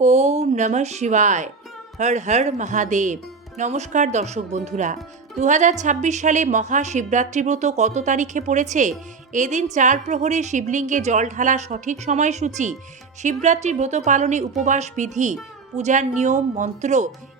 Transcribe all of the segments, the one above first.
ওম নমঃ শিবায়। হর হর মহাদেব। নমস্কার দর্শক বন্ধুরা দু হাজার ছাব্বিশ সালে মহাশিবরাত্রি ব্রত কত তারিখে পড়েছে? এদিন চার প্রহরে শিবলিঙ্গে জল ঢালা সঠিক সময়সূচি, শিবরাত্রি ব্রত পালনে উপবাস বিধি পূজার নিয়ম, মন্ত্র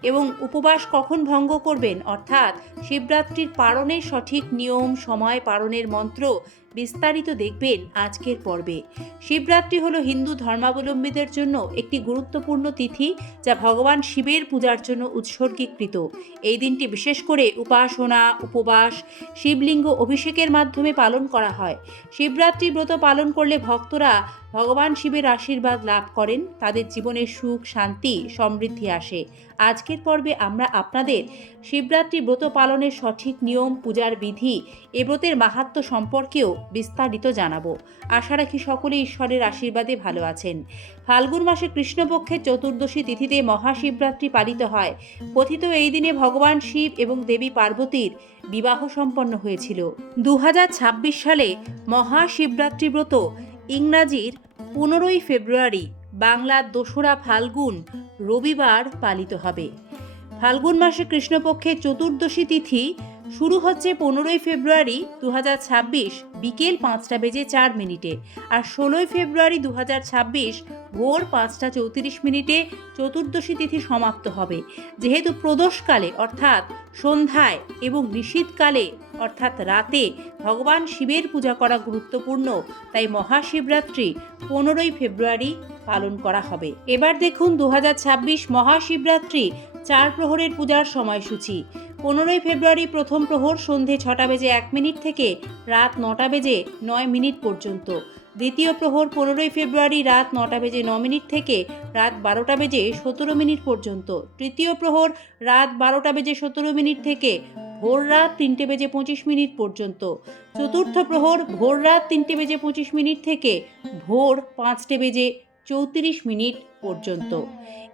এবং উপবাস কখন ভঙ্গ করবেন? অর্থাৎ শিবরাত্রির পালনের সঠিক নিয়ম, সময় পালনের মন্ত্র বিস্তারিত দেখবেন আজকের পর্বে। শিবরাত্রি হলো হিন্দু ধর্মাবলম্বীদের জন্য একটি গুরুত্বপূর্ণ তিথি যা ভগবান শিবের পূজার জন্য উৎসর্গীকৃত। এই দিনটি বিশেষ করে উপাসনা, উপবাস, শিবলিঙ্গ অভিষেকের মাধ্যমে পালন করা হয়। শিবরাত্রি ব্রত পালন করলে ভক্তরা ভগবান শিবের আশীর্বাদ লাভ করেন, তাদের জীবনে সুখ, শান্তি, সমৃদ্ধি আসে। আজকের পর্বে আমরা আপনাদের শিবরাত্রি ব্রত পালনের সঠিক নিয়ম, পূজার বিধি এ ব্রতের মাহাত্ম্য সম্পর্কেও বিস্তারিত জানাব। আশা রাখি সকলে ঈশ্বরের আশীর্বাদে ভালো আছেন। ফাল্গুন মাসে কৃষ্ণপক্ষের চতুর্দশী তিথিতে মহাশিবরাত্রি পালিত হয়। কথিত এই দিনে ভগবান শিব এবং দেবী পার্বতীর বিবাহ সম্পন্ন হয়েছিল। দু হাজার ছাব্বিশ সালে মহাশিবরাত্রি ব্রত ইংরাজির পনেরোই ফেব্রুয়ারি বাংলার দোসরা ফাল্গুন রবিবার পালিত হবে। ফাল্গুন মাসে কৃষ্ণপক্ষে চতুর্দশী তিথি শুরু হচ্ছে পনেরোই ফেব্রুয়ারি দু হাজার ছাব্বিশ বিকেল পাঁচটা বেজে চার মিনিটে আর ষোলোই ফেব্রুয়ারি দু হাজার ছাব্বিশ ভোর পাঁচটা চৌত্রিশ মিনিটে চতুর্দশী তিথি সমাপ্ত হবে। যেহেতু প্রদোষকালে, অর্থাৎ সন্ধ্যায় এবং নিশীথকালে অর্থাৎ রাতে ভগবান শিবের পূজা করা গুরুত্বপূর্ণ, তাই মহাশিবরাত্রি পনেরোই ফেব্রুয়ারি পালন করা হবে। এবার দেখুন দু হাজার ছাব্বিশ মহাশিবরাত্রি চার প্রহরের পূজার সময়সূচি। পনেরোই ফেব্রুয়ারি প্রথম প্রহর সন্ধে ছটা বেজে এক মিনিট থেকে রাত নটা বেজে নয় মিনিট পর্যন্ত। দ্বিতীয় প্রহর পনেরোই ফেব্রুয়ারি রাত নটা বেজে ন মিনিট থেকে রাত বারোটা বেজে সতেরো মিনিট পর্যন্ত। তৃতীয় প্রহর রাত বারোটা বেজে সতেরো মিনিট থেকে ভোর রাত তিনটে বেজে পঁচিশ মিনিট পর্যন্ত। চতুর্থ প্রহর ভোর রাত তিনটে বেজে পঁচিশ মিনিট থেকে ভোর পাঁচটে বেজে চৌত্রিশ মিনিট পর্যন্ত।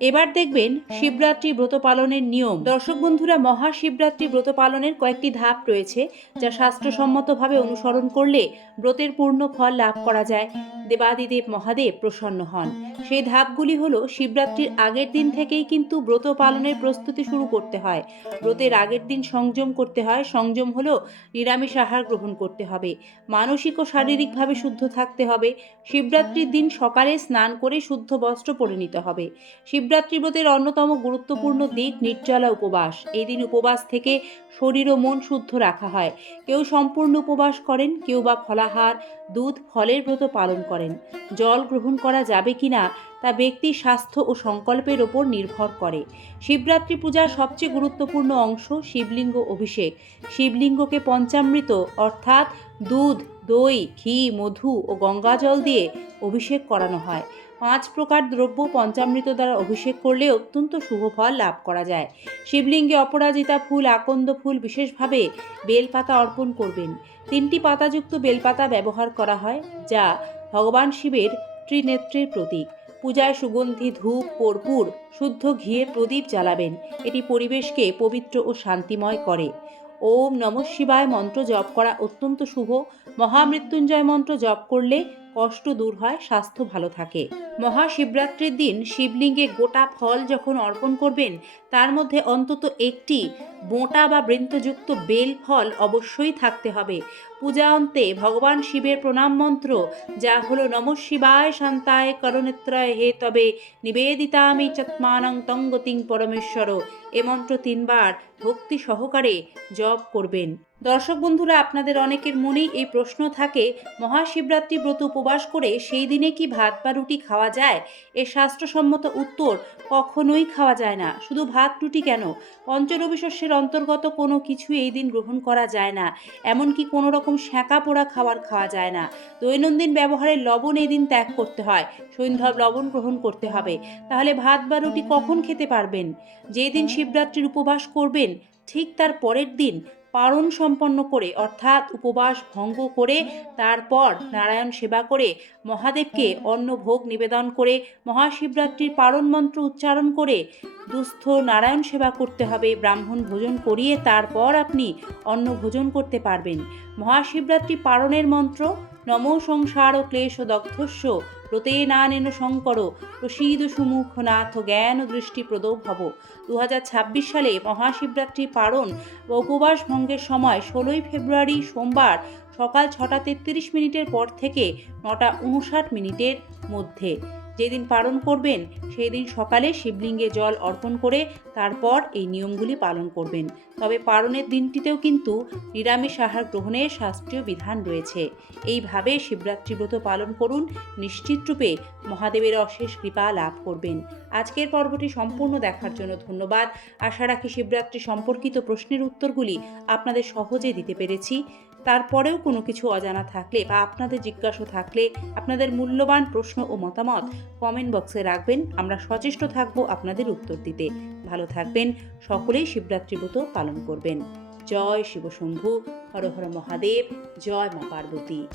এবার দেখবেন শিবরাত্রি ব্রত পালনের নিয়ম। দর্শক বন্ধুরা, মহাশিবরাত্রি ব্রত পালনের কয়েকটি ধাপ রয়েছে, যা শাস্ত্রসম্মতভাবে অনুসরণ করলে ব্রতের পূর্ণ ফল লাভ করা যায়। দেবাদিদেব মহাদেব প্রসন্ন হন। সেই ধাপগুলি হলো, শিবরাত্রির আগের দিন থেকেই কিন্তু ব্রত পালনের প্রস্তুতি শুরু করতে হয়। ব্রতের আগের দিন সংযম করতে হয়। সংযম হলো, নিরামিষ আহার গ্রহণ করতে হবে। মানসিক ও শারীরিকভাবে শুদ্ধ থাকতে হবে। শিবরাত্রির দিন সকালে স্নান করে শুদ্ধ বস্ত্র পরে নিতে হবে। শিবরাত্রি ব্রতের অন্যতম গুরুত্বপূর্ণ দিক নির্জলা উপবাস। এই দিন উপবাস থেকে শরীর ও মন শুদ্ধ রাখা হয়। কেউ সম্পূর্ণ উপবাস করেন, কেউ বা ফলাহার, দুধ, ফলের ব্রত পালন করেন। জল গ্রহণ করা যাবে কিনা তা ব্যক্তির স্বাস্থ্য ও সংকল্পের ওপর নির্ভর করে। শিবরাত্রি পূজার সবচেয়ে গুরুত্বপূর্ণ অংশ শিবলিঙ্গ অভিষেক। শিবলিঙ্গকে পঞ্চামৃত অর্থাৎ দুধ, দই, ঘি, মধু ও গঙ্গাজল দিয়ে অভিষেক করানো হয়। পাঁচ প্রকার দ্রব্য পঞ্চামৃত দ্বারা অভিষেক করলে অত্যন্ত শুভ ফল লাভ করা যায়। শিবলিঙ্গে অপরাজিতা ফুল, আকন্দ ফুল বিশেষভাবে বেলপাতা অর্পণ করবেন। তিনটি পাতাযুক্ত বেলপাতা ব্যবহার করা হয়, যা ভগবান শিবের ত্রিনেত্রের প্রতীক। পূজায় সুগন্ধি, ধূপ, কর্পূর, শুদ্ধ ঘিয়ে প্রদীপ জ্বালাবেন। এটি পরিবেশকে পবিত্র ও শান্তিময় করে। ওম নম শিবায় মন্ত্র জপ করা অত্যন্ত শুভ। মহামৃত্যুঞ্জয় মন্ত্র জপ করলে কষ্ট দূর হয়, স্বাস্থ্য ভালো থাকে। মহাশিবরাত্রির দিন শিবলিঙ্গে গোটা ফল যখন অর্পণ করবেন, তার মধ্যে অন্তত একটি বোঁটা বা বৃন্তযুক্ত বেল ফল অবশ্যই থাকতে হবে। পূজা অন্তে ভগবান শিবের প্রণাম মন্ত্র, যা হলো নম শিবায় শান্তায় করণেত্রয় হে তবে নিবেদিতামি চত্মানং তঙ্গতিং পরমেশ্বর। এ মন্ত্র তিনবার ভক্তি সহকারে জপ করবেন। দর্শক বন্ধুরা, আপনাদের অনেকের মনেই এই প্রশ্ন থাকে, মহাশিবরাত্রি ব্রত উপবাস করে সেই দিনে কি ভাত বা রুটি খাওয়া যায়? এর শাস্ত্রসম্মত উত্তর কখনোই খাওয়া যায় না। শুধু ভাত, রুটি কেন? পঞ্চরবি শস্যের অন্তর্গত কোনো কিছু এই দিন গ্রহণ করা যায় না। এমনকি কোনো রকম শ্যাঁকা পোড়া খাবার খাওয়া যায় না। দৈনন্দিন ব্যবহারের লবণ এই দিন ত্যাগ করতে হয়। সৈন্ধব লবণ গ্রহণ করতে হবে। তাহলে ভাত বা রুটি কখন খেতে পারবেন? যেদিন শিবরাত্রির উপবাস করবেন, ঠিক তার পরের দিন পারণ সম্পন্ন করে, অর্থাৎ উপবাস ভঙ্গ করে, তারপর নারায়ণ সেবা করে, মহাদেবকে অন্ন ভোগ নিবেদন করে, মহাশিবরাত্রির পারণ মন্ত্র উচ্চারণ করে দুস্থ নারায়ণ সেবা করতে হবে, ব্রাহ্মণ ভোজন করিয়ে তারপর আপনি অন্ন ভোজন করতে পারবেন। মহাশিবরাত্রি পারণের মন্ত্র, নম সংসার ও ক্লেশ দগ্ধস্য প্রতে নানেন শঙ্কর, প্রসীদ সুমুখ নাথ জ্ঞান দৃষ্টি প্রদ ভব দু সালে মহাশিবরাত্রি পালন উপবাস ভঙ্গের সময় ষোলোই ফেব্রুয়ারি সোমবার সকাল ছটা তেত্রিশ মিনিটের পর থেকে নটা উনষাট মিনিটের মধ্যে। যেদিন পালন করবেন সেই দিন সকালে শিবলিঙ্গে জল অর্পণ করে তারপর এই নিয়মগুলি পালন করবেন। তবে পালনের দিনটিতেও কিন্তু নিরামিষ আহার গ্রহণের শাস্ত্রীয় বিধান রয়েছে। এইভাবে শিবরাত্রি ব্রত পালন করুন নিশ্চিতরূপে মহাদেবের অশেষ কৃপা লাভ করবেন। আজকের পর্বটি সম্পূর্ণ দেখার জন্য ধন্যবাদ। আশা রাখি শিবরাত্রি সম্পর্কিত প্রশ্নের উত্তরগুলি আপনাদের সহজে দিতে পেরেছি। তারপরেও কোনো কিছু অজানা থাকলে বা আপনাদের জিজ্ঞাসা থাকলে আপনাদের মূল্যবান প্রশ্ন ও মতামত কমেন্ট বক্সে রাখবেন। আমরা সচেষ্ট থাকব আপনাদের উত্তর দিতে। ভালো থাকবেন। সকলেই শিবরাত্রি ব্রত পালন করবেন। জয় শিবশম্ভু। হর হর মহাদেব। জয় মা পার্বতী।